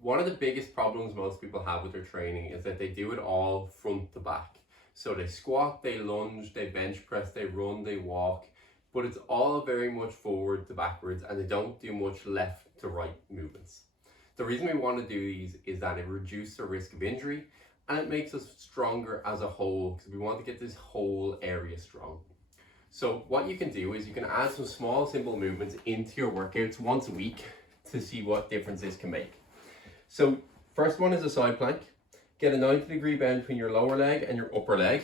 One of the biggest problems most people have with their training is that they do it all front to back. So they squat, they lunge, they bench press, they run, they walk, but it's all very much forward to backwards and they don't do much left to right movements. The reason we want to do these is that it reduces the risk of injury and it makes us stronger as a whole because we want to get this whole area strong. So what you can do is you can add some small simple movements into your workouts once a week to see what difference this can make. So first one is a side plank. Get a 90-degree bend between your lower leg and your upper leg.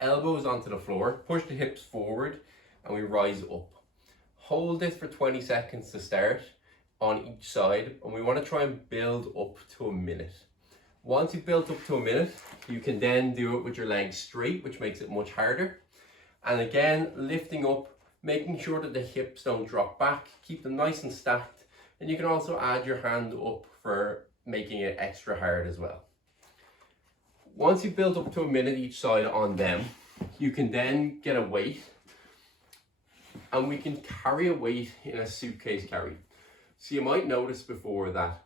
Elbows onto the floor, push the hips forward and we rise up. Hold this for 20 seconds to start on each side and we want to try and build up to a minute. Once you've built up to a minute, you can then do it with your legs straight, which makes it much harder. And again, lifting up, making sure that the hips don't drop back, keep them nice and stacked. And you can also add your hand up for making it extra hard as well. Once you've built up to a minute each side on them, you can then get a weight and we can carry a weight in a suitcase carry. So you might notice before that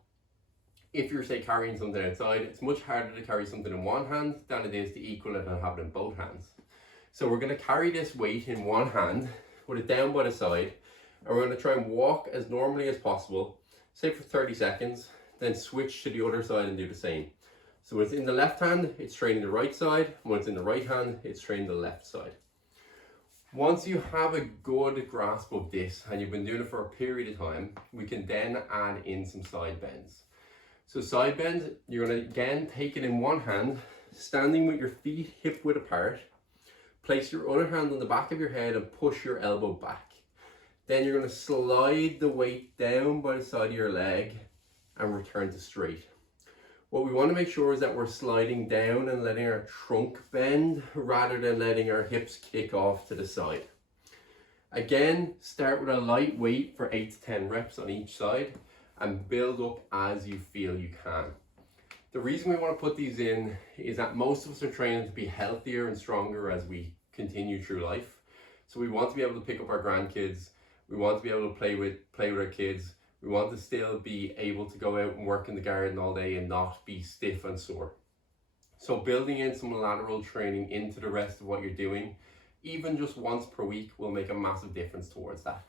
if you're say carrying something outside, it's much harder to carry something in one hand than it is to equal it and have it in both hands. So we're going to carry this weight in one hand, put it down by the side, and we're going to try and walk as normally as possible, say for 30 seconds, then switch to the other side and do the same. So when it's in the left hand, it's training the right side. When it's in the right hand, it's training the left side. Once you have a good grasp of this and you've been doing it for a period of time, we can then add in some side bends. So side bends, you're going to again take it in one hand, standing with your feet hip width apart. Place your other hand on the back of your head and push your elbow back. Then you're going to slide the weight down by the side of your leg and return to straight. What we want to make sure is that we're sliding down and letting our trunk bend rather than letting our hips kick off to the side. Again, start with a light weight for 8 to 10 reps on each side and build up as you feel you can. The reason we want to put these in is that most of us are training to be healthier and stronger as we continue through life. So we want to be able to pick up our grandkids. We want to be able to play with our kids. We want to still be able to go out and work in the garden all day and not be stiff and sore. So building in some lateral training into the rest of what you're doing, even just once per week, will make a massive difference towards that.